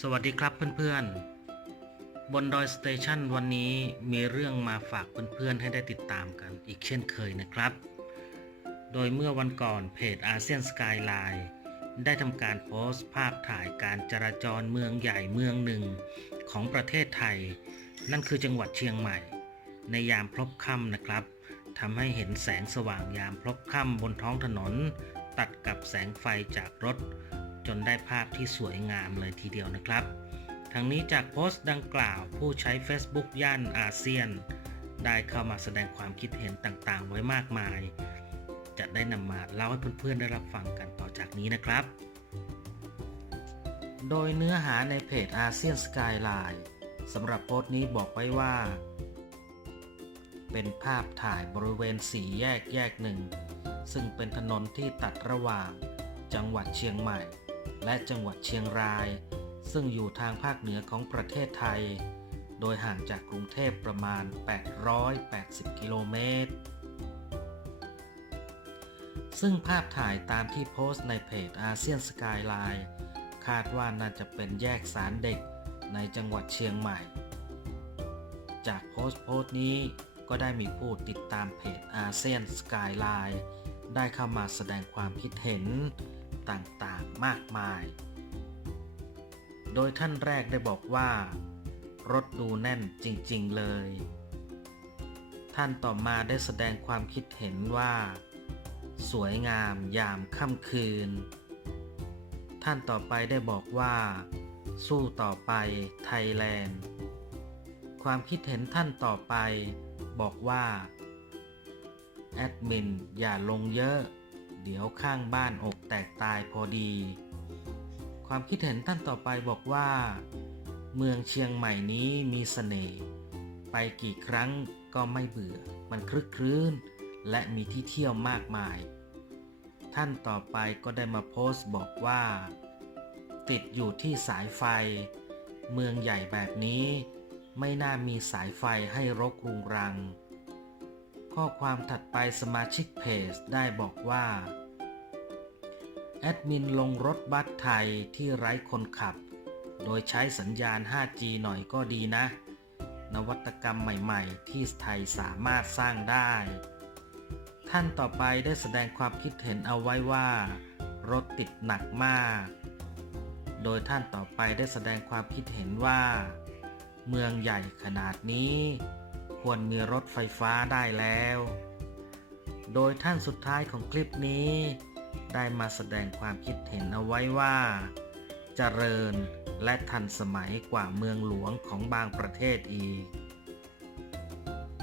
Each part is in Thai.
สวัสดีครับเพื่อนๆ บนดอยสเตชันวันนี้มีเรื่องมาฝากเพื่อนๆ ให้ได้ติดตามกันอีกเช่นเคยนะครับ โดยเมื่อวันก่อนเพจอาเซียนสกายไลน์ได้ทำการโพสต์ภาพถ่ายการจราจรเมืองใหญ่เมืองหนึ่งของประเทศไทย นั่นคือจังหวัดเชียงใหม่ ในยามพลบค่ำนะครับทำให้เห็นแสงสว่างยามพลบค่ำบนท้องถนน ตัดกับแสงไฟจากรถ จนได้ภาพที่สวยงามเลยทีเดียวนะครับ ทั้งนี้จากโพสต์ดังกล่าวผู้ใช้ Facebook ย่านอาเซียน ได้เข้ามาแสดงความคิดเห็นต่างๆ ไว้มากมาย จะได้นำมาเล่าให้เพื่อนๆได้รับฟังกันต่อจากนี้นะครับ โดยเนื้อหาในเพจอาเซียนสกายไลน์สำหรับโพสต์นี้บอกไว้ว่า เป็นภาพถ่ายบริเวณสี่แยกแยกหนึ่งซึ่งเป็นถนนที่ตัดระหว่างจังหวัดเชียงใหม่ และจังหวัดเชียงราย ซึ่งอยู่ทางภาคเหนือของประเทศไทย โดยห่างจากกรุงเทพประมาณ 880 กิโลเมตร ซึ่งภาพถ่ายตามที่โพสต์ในเพจอาเซียนสกายไลน์คาดว่าน่าจะเป็นแยกสารเด็กในจังหวัดเชียงใหม่ จากโพสต์โพสต์นี้ก็ได้มีผู้ติดตามเพจอาเซียนสกายไลน์ได้เข้ามาแสดงความคิดเห็น ต่างๆมากมาย โดยท่านแรกได้บอกว่า รถดูแน่นจริงๆเลย ท่านต่อมาได้แสดงความคิดเห็นว่า สวยงามยามค่ำคืน ท่านต่อไปได้บอกว่า สู้ต่อไปไทยแลนด์ ความคิดเห็นท่านต่อไปบอกว่า แอดมินอย่าลงเยอะ เดี๋ยวข้างบ้านอกแตกตายพอดี ความคิดเห็นท่านต่อไปบอกว่า เมืองเชียงใหม่นี้มีเสน่ห์ไปกี่ครั้งก็ไม่เบื่อ มันคลึกครื้น และมีที่เที่ยวมากมาย ท่านต่อไปก็ได้มาโพสต์บอกว่า ติดอยู่ที่สายไฟ เมืองใหญ่แบบนี้ ไม่น่ามีสายไฟให้รกรุงรังข้อความถัดไปสมาชิกเพจได้บอกว่า แอดมินลงรถบัสไทยที่ไร้คนขับ โดยใช้สัญญาณ 5G หน่อยก็ดีนะ นวัตกรรมใหม่ๆ ที่ไทยสามารถสร้างได้ ท่านต่อไปได้แสดงความคิดเห็นเอาไว้ว่า รถติดหนักมาก โดยท่านต่อไปได้แสดงความคิดเห็นว่า เมืองใหญ่ขนาดนี้ ควรมีรถไฟฟ้าได้แล้ว โดยท่านสุดท้ายของคลิปนี้ ได้มาแสดงความคิดเห็นเอาไว้ว่า เจริญและทันสมัยกว่าเมืองหลวงของบางประเทศอีก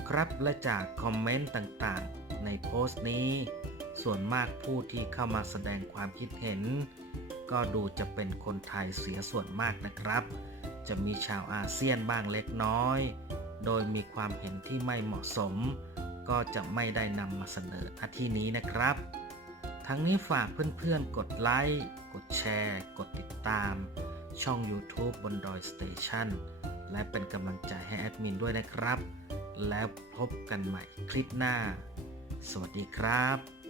ครับและจากคอมเมนต์ต่างๆ ในโพสต์นี้ ส่วนมากผู้ที่เข้ามาแสดงความคิดเห็น ก็ดูจะเป็นคนไทยเสียส่วนมากนะครับ จะมีชาวอาเซียนบ้างเล็กน้อย โดยมีความเห็นที่ไม่เหมาะสม ก็จะไม่ได้นำมาเสนอณที่นี้นะครับ ทั้งนี้ฝากเพื่อนๆ กดไลค์ กดแชร์ กดติดตาม ช่อง YouTube บนดอยสเตชันและเป็นกำลังใจให้แอดมินด้วยนะครับ แล้วพบกันใหม่คลิปหน้า สวัสดีครับ